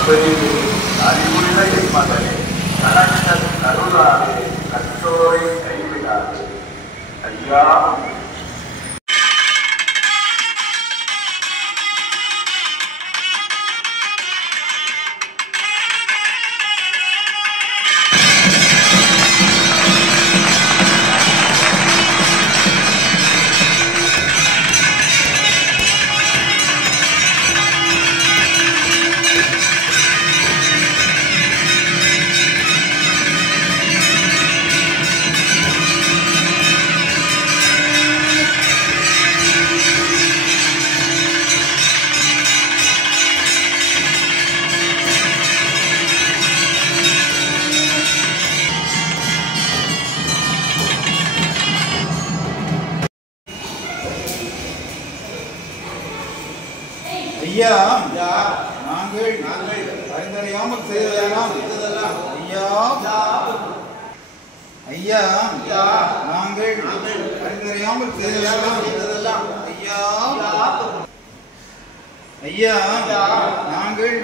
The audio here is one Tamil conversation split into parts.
பெரிது அறிவுள்ள என் மகனே, கணக்கன் கருளாதே, கற்றோரை கைவிடாதே. ஐயா ஐயா நாங்கள் அறிந்தறியாமல் செய்ததெல்லாம் ஐயா நாங்கள் அறிந்தறியாமல் செய்ததெல்லாம் ஐயா நாங்கள்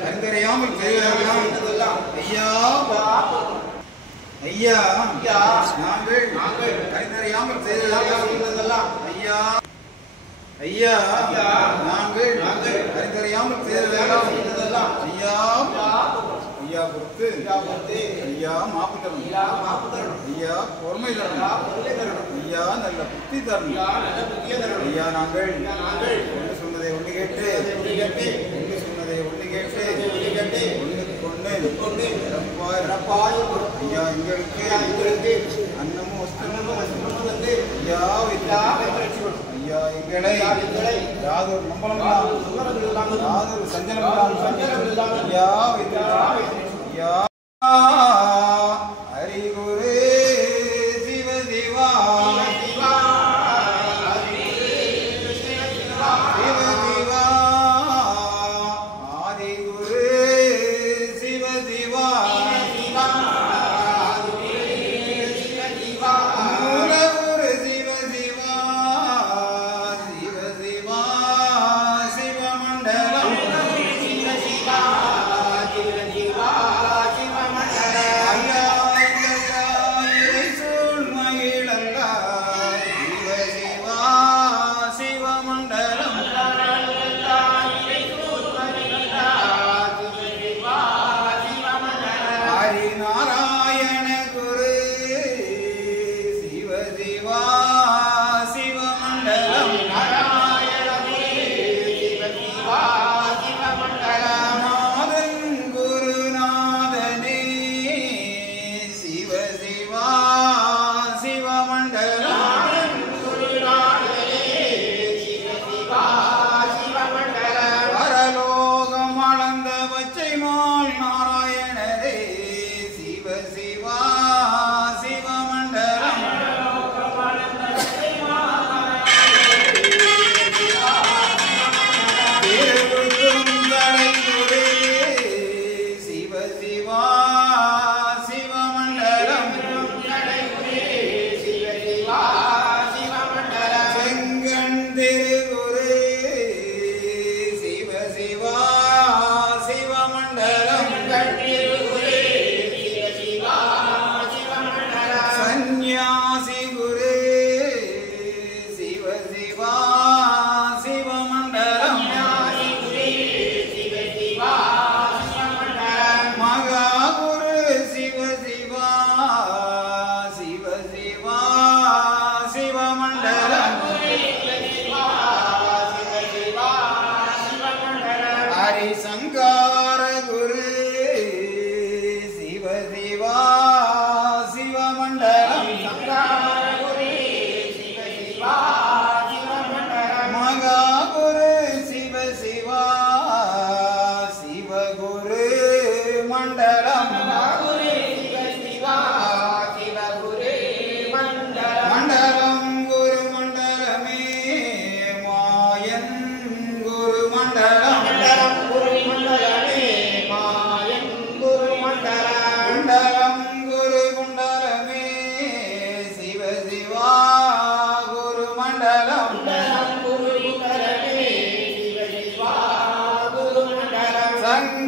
அறிந்தறியாமல் செய்ததெல்லாம் ஐயா நாங்கள் அறிந்தறியாமல் செய்ததெல்லாம் ஐயா நாங்கள் அறிந்தறியாமல் செய்ததெல்லாம் ஐயா பொறுத்து ஐயா மாப்பு தரணும் ஐயா பொறுமை தரணும் ஐயா நல்ல புத்தி தரணும் ஐயா நாங்கள் ஒன்று சொன்னதை ஒன்று கேட்டு ஒன்று சொன்னதை ஒன்று கேட்டு ஒன்றுக்கு ஒன்று ஐயா எங்களுக்கு அன்னமும் வஸ்திரமும் ஐயா ஐயா எங்களை யாதொரு நம்பலம் இல்லாமல் யாதொரு சஞ்சலம் இல்லாமல் ஐயா ஹரிகுரு சிவ சிவா சிவ சிவா ஆதிகுரு சிவ சிவா மூலகுரு சிவ சிவா சிவ சிவா சிவமண்டலம்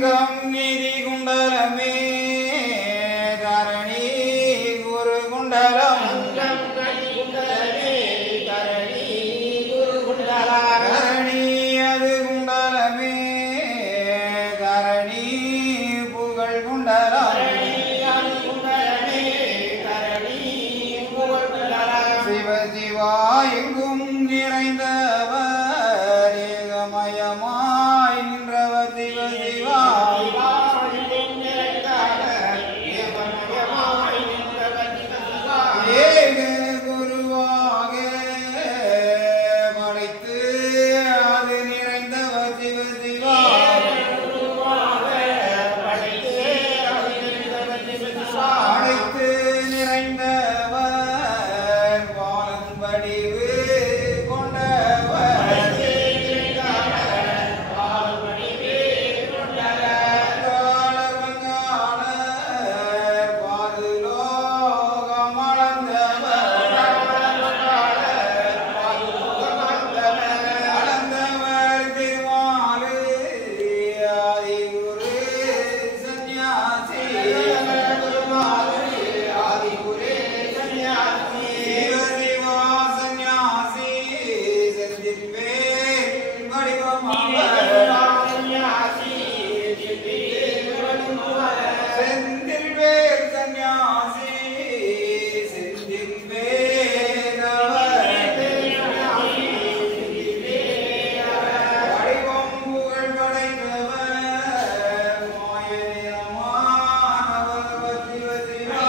அரங்கம் நீதி குண்டலமே தரணி குரு குண்டலம் தரணி அது குண்டலமே தரணி புகழ் குண்டலம் சிவ சிவா எங்கும் நிறைந்தவர் ஏகமயமாய் நின்றவர் சிவ சிவா ஏக குருவாக படைத்து அது நிறைந்தவர் சிவ சிவா அழைத்து நிறைந்தவர் வானம் வடிவு கொண்டவர் காலவங்காளர் பாதுலோகம் அளந்தவர் அளந்தவர் திருமாலு ஆதிகுரு சந்நியாசி சிவ சிவா சந்நியாசி செந்தில் வேல் வடிவமாவர் செந்தில் வேல் சந்நியாசி செந்தில் வேலவர் வடிவம் புகழ் படைத்தவர் மாயமானவர் சிவ சிவா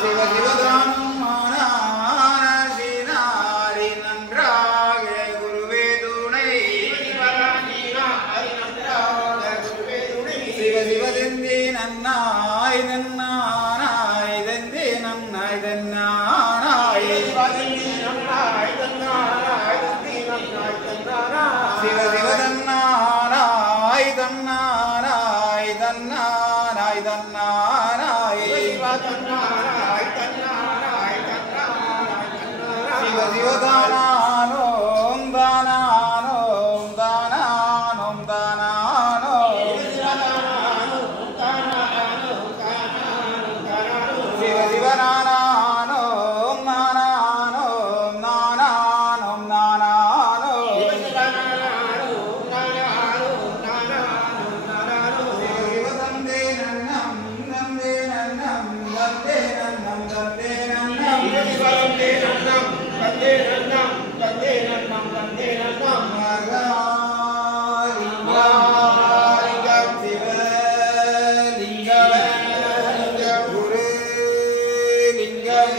சிவ சிவதானம் ஆனாரி நன்றாக குருவே துணை சிவ சிவதெந்தே நன்னாய் தன்னானாய் தந்தே நன்னாய் தன்னானாய் சிவ சிவதன்னானாய் தன்னானாய் தன்னானாய் தன்னானாய் சிவ சிவதானோம் தானோம் தானோம் தானோ சிவ சிவனானோம் நானோம் நானோம் நானோ சிவ தந்தே நன்னம் தந்தே நன்னம் தந்தே நன்னம் தந்தே நன்னம் மகாலிங்கம் சிவலிங்கம் குருலிங்கம்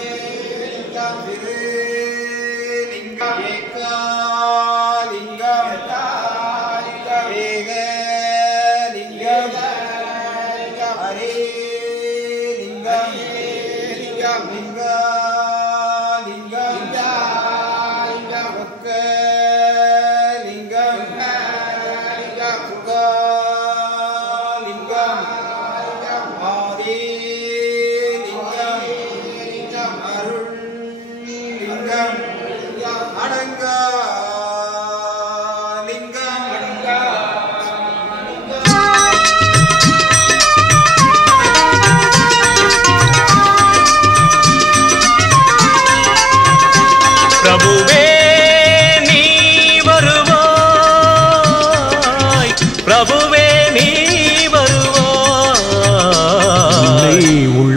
திருலிங்கம் ஏகாலிங்கம் ஏகலிங்கம் ஹரேலிங்கம் லிங்கம்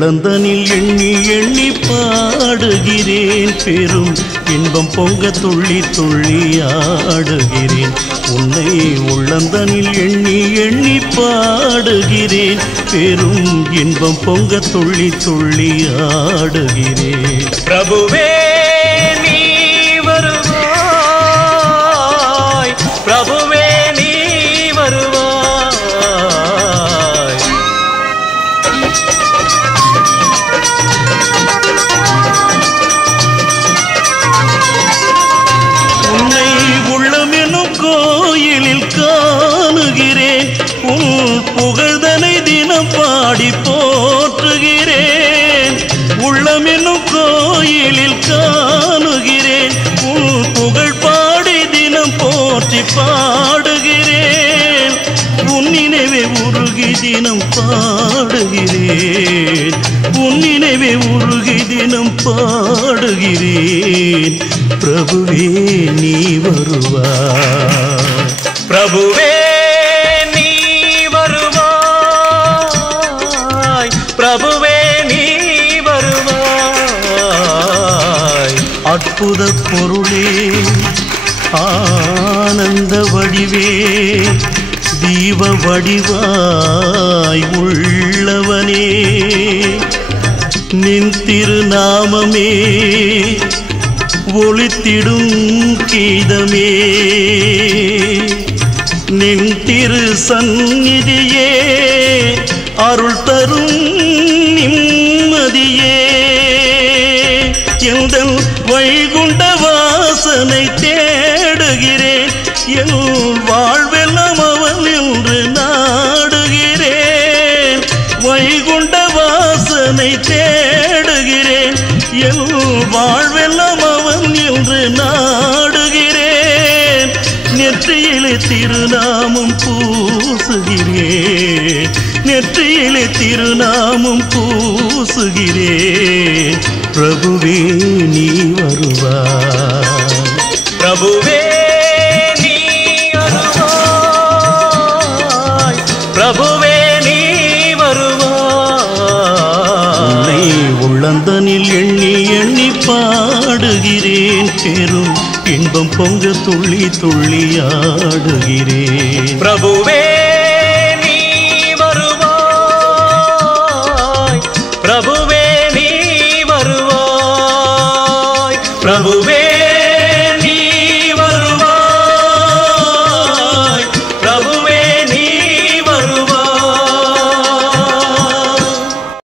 உள்ளந்தனில் எண்ணி எண்ணி பாடுகிறேன் பெரும் இன்பம் பொங்க துள்ளி துள்ளி ஆடுகிறேன் உன்னை உள்ளந்தனில் எண்ணி எண்ணி பாடுகிறேன் பெரும் இன்பம் பொங்க துள்ளி துள்ளி ஆடுகிறேன் பிரபுவே நீ வருவாய் பிரபுவே நீ வருவாய் உன்னை உள்ளமெனும் கோயிலில் காணுகிறேன் உன் புகழ்தனை தினம் பாடி போற்றுகிறேன் உள்ளமெனும் கோயிலில் காணுகிறேன் உன் புகழ் பாடி தினம் போற்றி பாடுகிறேன் உன் நினைவே உருகி தினம் பாடுகிறேன் உன் நினைவே உருகி தினம் பாடுகிறேன் பிரபுவே நீ வருவாய் பிரபுவே நீ வருவாய் பிரபுவே நீ வருவாய் அற்புத பொருளே ஆனந்த வடிவே தீப வடிவாய் உள்ளவனே நின் திருநாமமே ஒளித்திடும் கீதமே நின் திரு சந்நிதியே அருள் தரும் நிம்மதியே எந்தன் வைகுண்ட வாசனை தேடுகிறேன் என் வாழ்வெல்லாம் அவன் என்று நாடுகிறேன் வைகுண்ட வாசனை தேடுகிறேன் என் வாழ்வெல்லாம் அவன் என்று நாடுகிறேன் நெற்றியிலே திருநாமம் பூசுகிறேன் நெற்றியிலே திருநாமம் பூசுகிறேன் பிரபுவே நீ வருவாய் பிரபுவே நீ வருவாய் பிரபுவே நீ வருவாய் உன்னை உள்ளந்தனில் எண்ணி எண்ணி பாடுகிறேன் பெரும் இன்பம் பொங்க துள்ளி துள்ளி ஆடுகிறேன் பிரபுவே நீ வருவாய் பிரபுவே